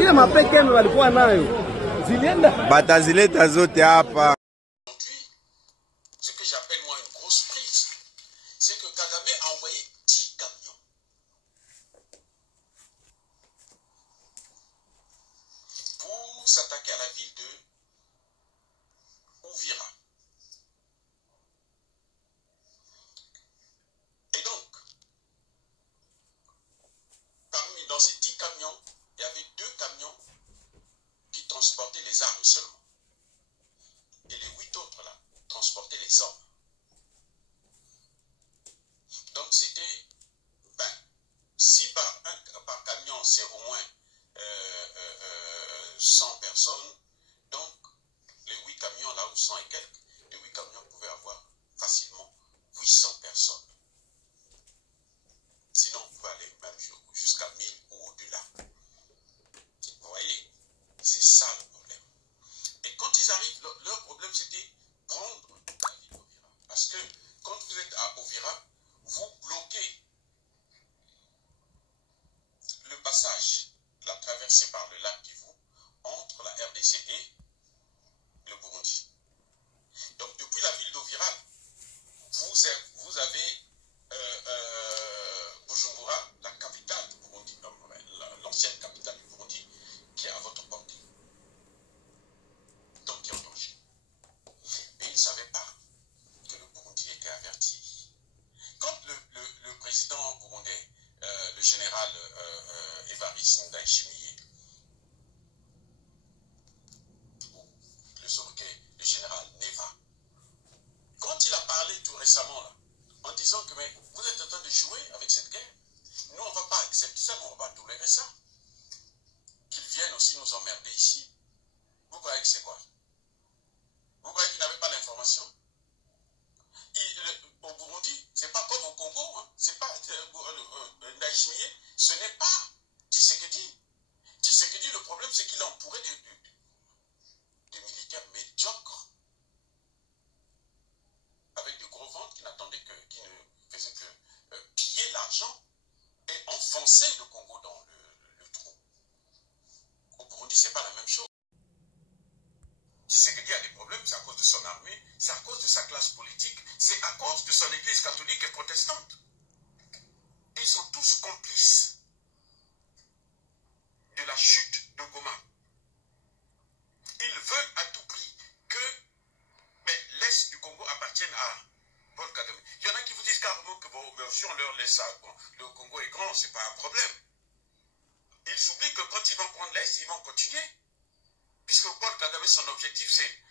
Ile mapekeme walikuwa nayo zilienda batazileta zote hapa. Ce que j'appelle moi une grosse prise, c'est que Kagame a envoyé 10 camions pour s'attaquer à la ville de Uvira. Et donc, dans ces 10 camions, il y avait 2 camions qui transportaient les armes seulement. Et les 8 autres là transportaient les hommes. Donc c'était, si par camion c'est au moins 100 personnes, donc les 8 camions là où 100 et quelques, les 8 camions pouvaient avoir facilement 800 personnes. Sinon on pouvait aller même jusqu'à 1000 ou au-delà. Vous voyez, c'est ça le problème. Et quand ils arrivent, leur problème c'était prendre la ville d'Ovira. Parce que quand vous êtes à Ovira, vous bloquez le passage, la traversée par le lac Kivu entre la RDC et le Burundi. Donc depuis la ville d'Ovira, vous avez Bujumbura, la capitale du Burundi, l'ancienne capitale du Burundi, qui est à votre portée. Donc qui est en danger. Mais ils ne savaient pas que le Burundi était averti. Quand le président burundais, le général Évariste Ndayishimiye, ou le sobriquet, le général Neva, quand il a parlé tout récemment là, en disant que mais, vous êtes en train de jouer avec cette guerre, nous on ne va pas accepter ça, mais on va tolérer ça. Qu'ils viennent aussi nous emmerder ici. Vous croyez que c'est quoi? Vous croyez qu'ils n'avaient pas l'information? Au Burundi, c'est pas comme au Congo, hein. C'est pas Ndayishimiye, ce n'est pas Tshisekedi. Tshisekedi, le problème c'est qu'il est entouré de militaires médiocres, avec de gros ventres qui ne faisaient que piller l'argent et enfoncer le Congo dans le trou. Au Burundi, c'est pas la même chose. Tshisekedi a des problèmes, c'est à cause de son armée, c'est à cause de sa classe politique, c'est à cause de son église catholique et protestante. Ils sont tous complices de la chute de Goma. Ils veulent à tout prix que l'Est du Congo appartienne à Paul Kagame. Il y en a qui vous disent carrément que si on leur laisse ça, le Congo est grand, c'est pas un problème. Ils oublient que quand ils vont prendre l'Est, ils vont continuer. Puisque Paul Kagame, son objectif, c'est